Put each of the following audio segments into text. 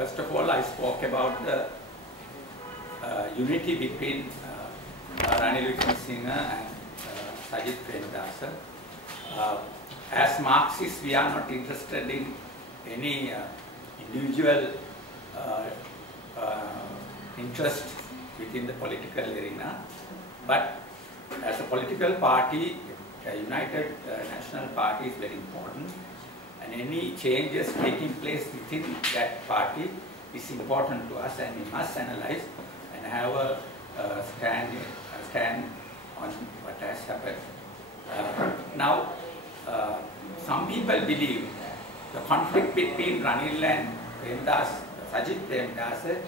First of all, I spoke about the unity between Ranil Wickremesinghe and Sajith Premadasa. As Marxists, we are not interested in any individual interest within the political arena, but as a political party, a united national party is very important, and any changes taking place within that party is important to us, and we must analyze and have a stand on what has happened. Now, some people believe the conflict between Ranil and Sajith Premadasa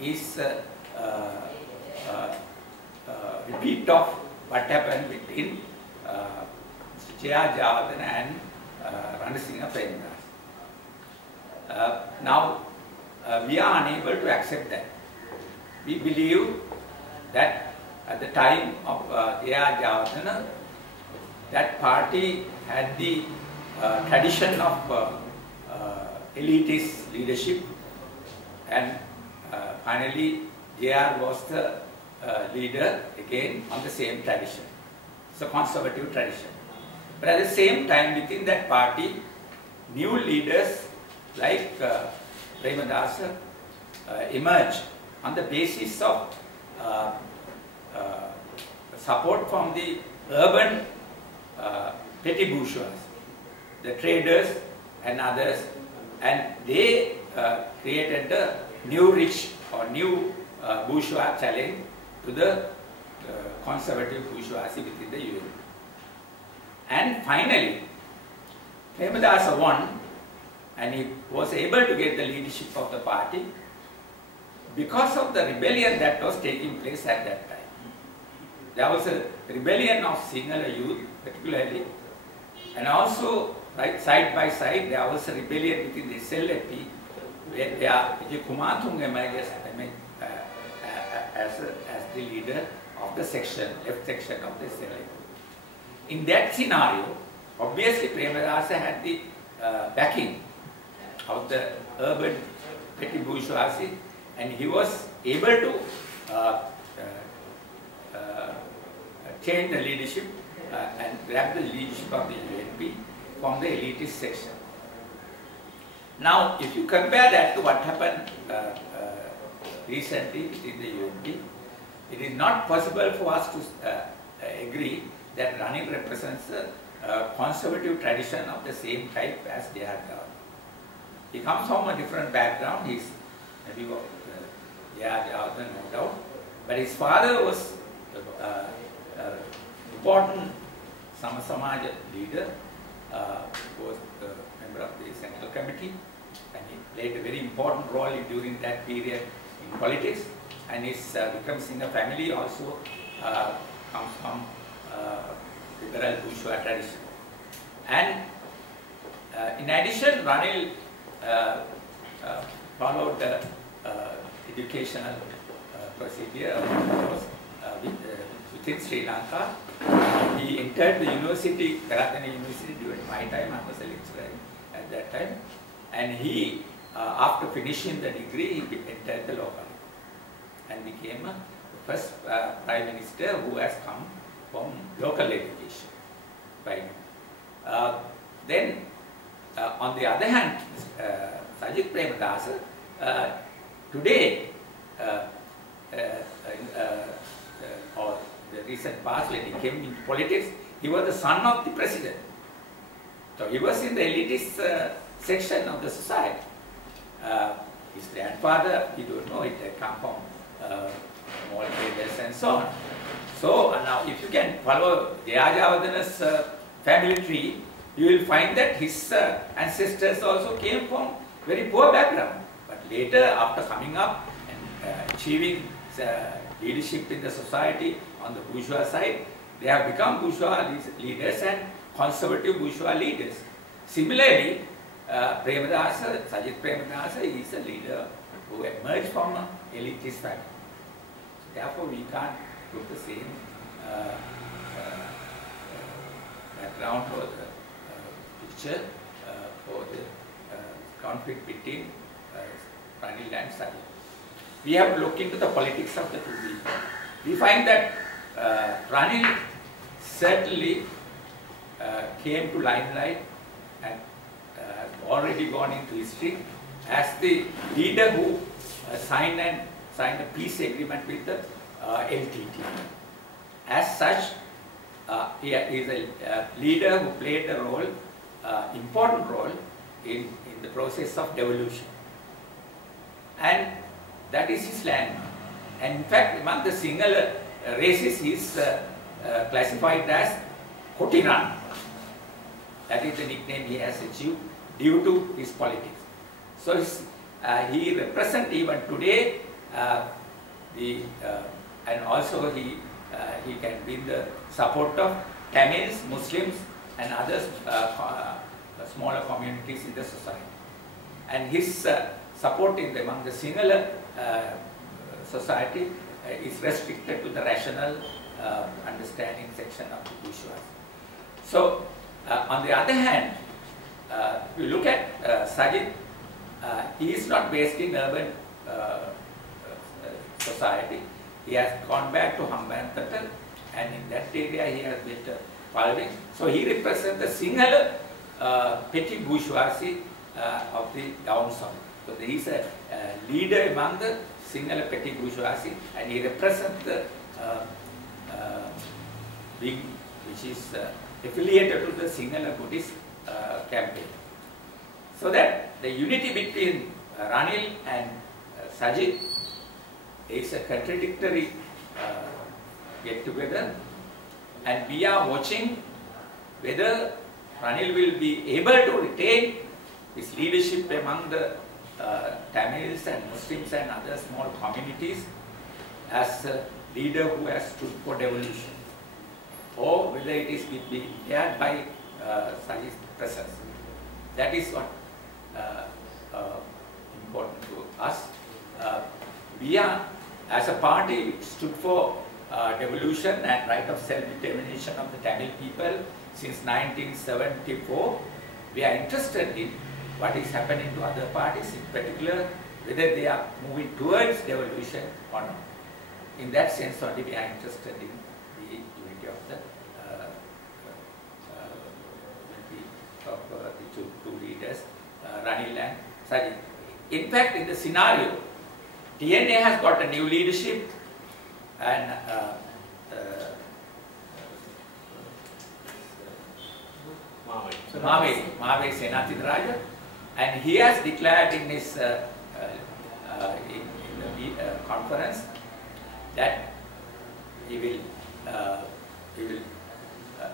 is repeat of what happened between J.R. Jayawardena and Ranasinghe Premadasa. Now, we are unable to accept that. We believe that at the time of J.R. Jayawardena, that party had the tradition of elitist leadership, and finally J.R. was the leader again on the same tradition. It's a conservative tradition. But at the same time, within that party, new leaders like Premadasa emerged on the basis of support from the urban petty bourgeois, the traders and others, and they created the new rich or new bourgeois challenge to the conservative bourgeoisie within the UNP. And finally, Premadasa won, and he was able to get the leadership of the party because of the rebellion that was taking place at that time. There was a rebellion of Sinhala youth particularly, and also right side by side there was a rebellion within the SLP where Vijay Kumathunga emerged as the leader of the section, left section of the SLP. In that scenario, obviously Premadasa had the backing of the urban petty bourgeoisie, and he was able to change the leadership and grab the leadership of the UNP from the elitist section. Now, if you compare that to what happened recently within the UNP, it is not possible for us to agree that Ranil represents a conservative tradition of the same type as J.R. Jayawardena. He comes from a different background. He's maybe J.R. Jayawardena, no doubt, but his father was important Sama Samaj leader, who was a member of the Central Committee, and he played a very important role during that period in politics. And his Wickremesinghe family also comes from liberal bourgeois tradition. And in addition, Ranil followed the educational procedure within Sri Lanka. He entered the university, Karatana University, during my time. I was a lecturer at that time. And he, after finishing the degree, he entered the law and became the first Prime Minister who has come from local education. Right. Then, on the other hand, Sajith Premadasa, today, or the recent past when he came into politics, he was the son of the president. So he was in the elitist section of the society. His grandfather, we don't know, it had come from small traders and so on. So now if you can follow J.R. Jayawardena's family tree, you will find that his ancestors also came from very poor background. But later, after coming up and achieving leadership in the society on the bourgeois side, they have become bourgeois leaders and conservative bourgeois leaders. Similarly, Sajith Premadasa is a leader who emerged from an elitist family. Therefore, we can't put the same background or the picture for the conflict between Ranil and Sajid. We have to look into the politics of the two people. We find that Ranil certainly came to limelight and already gone into history as the leader who signed a peace agreement with the LTT. As such, he is a leader who played a role, important role in the process of devolution. And that is his landmark. And in fact, among the Sinhala races, he is classified as Kotiran. That is the nickname he has achieved due to his politics. So he represents even today and also he can win the support of Tamils, Muslims and other smaller communities in the society. And his support among the Sinhala society is restricted to the rational understanding section of the bourgeoisie. So, on the other hand, if you look at Sajid, he is not based in urban society. He has gone back to Hambantota, and in that area he has built a following. So he represents the Sinhala petty bourgeoisie of the down south. So he is a leader among the Sinhala petty bourgeoisie, and he represents the wing which is affiliated to the Sinhala Buddhist campaign. So that the unity between Ranil and Sajid is a contradictory get together, and we are watching whether Ranil will be able to retain his leadership among the Tamils and Muslims and other small communities as a leader who has stood for devolution, or whether it is will be impaired by Sajid's presence. That is what important to us. We are, as a party, stood for devolution and right of self-determination of the Tamil people since 1974. We are interested in what is happening to other parties, in particular whether they are moving towards devolution or not. In that sense only we are interested in the unity of the two leaders, Ranil and Sajid. In fact, in the scenario, TNA has got a new leadership, and Mahavir Senathiraraja, and he has declared in his in the conference that he will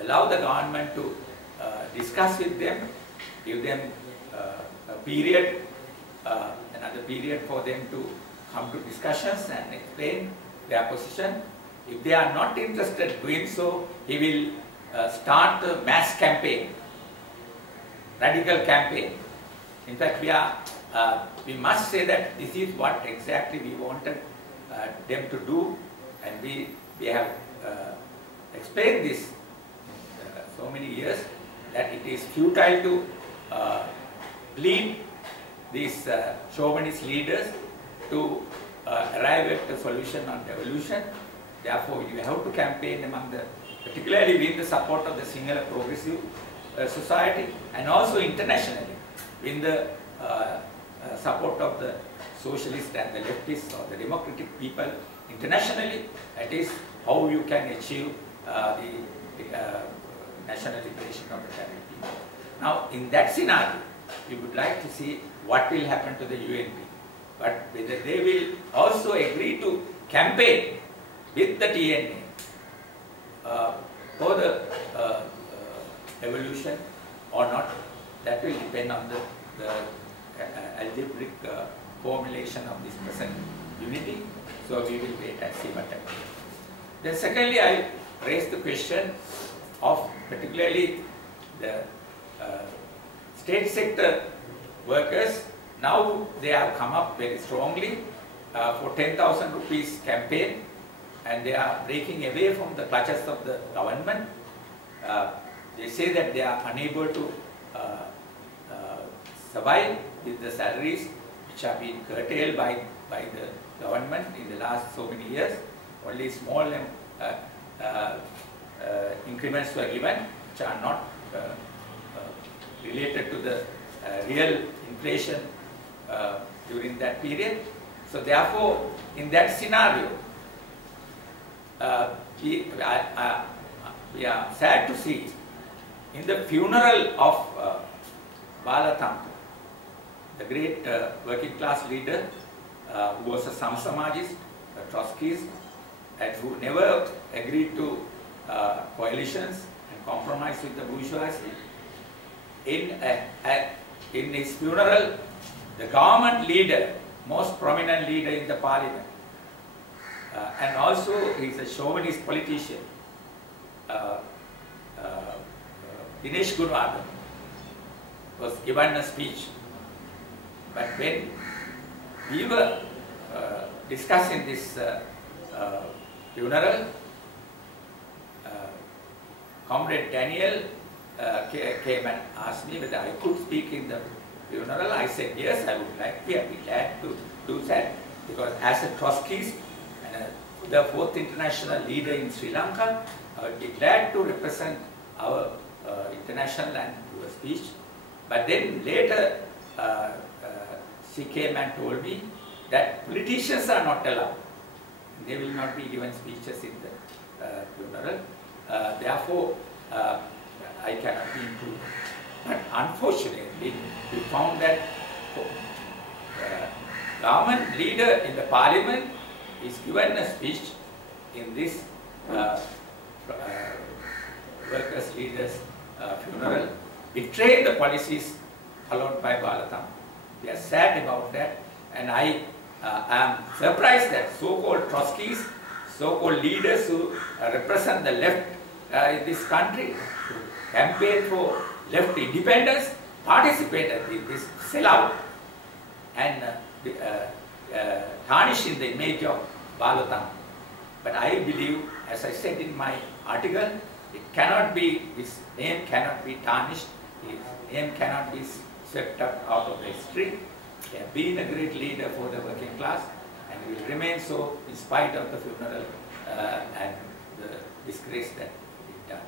allow the government to discuss with them, give them a period, another period for them to come to discussions and explain their position. If they are not interested in doing so, he will start a mass campaign, radical campaign. In fact, we must say that this is what exactly we wanted them to do, and we have explained this so many years that it is futile to lead these chauvinist leaders to arrive at a solution on devolution. Therefore, you have to campaign among the, particularly with the support of the Sinhala Progressive Society, and also internationally with the support of the socialist and the leftist or the democratic people internationally. That is how you can achieve the national liberation of the Tamil people. Now, in that scenario, we would like to see what will happen to the UNP, but whether they will also agree to campaign with the TNA for the evolution or not, that will depend on the algebraic formulation of this present unity. So we will wait and see what happens. Then secondly, I raised the question of particularly the state sector workers. Now they have come up very strongly for 10,000 rupees campaign, and they are breaking away from the clutches of the government. They say that they are unable to survive with the salaries which have been curtailed by the government in the last so many years. Only small increments were given, which are not related to the real inflation during that period. So therefore, in that scenario, we are sad to see in the funeral of Bala Thamka, the great working class leader who was a Samsamajist, a Trotskyist, and who never agreed to coalitions and compromise with the bourgeoisie. In his funeral, the government leader, most prominent leader in the parliament, and also he is a chauvinist politician, Dinesh Gunawardene, was given a speech. But when we were discussing this funeral, Comrade Daniel came and asked me whether I could speak in the funeral. I said yes, I would like to. I would be glad to do that, because as a Trotskyist and the fourth international leader in Sri Lanka, I would be glad to represent our international and do a speech. But then later she came and told me that politicians are not allowed. They will not be given speeches in the funeral. Therefore, I cannot be included. But unfortunately, we found that government leader in the parliament is given a speech in this workers' leaders' funeral, betraying the policies followed by Bala Thamka. We are sad about that, and I am surprised that so-called Trotskyists, so-called leaders who represent the left in this country, who campaign for left independence, participated in this sellout and tarnishing the image of Bala Thamka. But I believe, as I said in my article, it cannot be, his name cannot be tarnished, his name cannot be swept up out of the history. He has been a great leader for the working class, and he will remain so in spite of the funeral and the disgrace that he done.